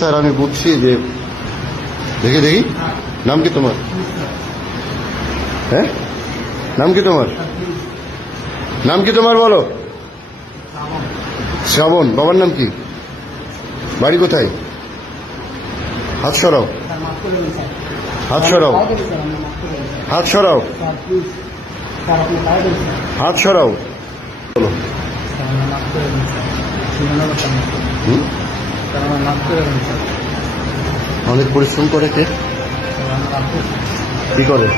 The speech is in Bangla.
স্যার আমি বুঝছি যে দেখি দেখি নাম কি তোমার? হ্যাঁ নাম কি তোমার? নাম কি তোমার বলো? শ্রাবণ। বাবার নাম কি? বাড়ি কোথায়? হাত সরাও, হাত সরাও, হাত সরাও, হাত সরাও। বলো। অনেক পরিশ্রম করে কে? কি করে?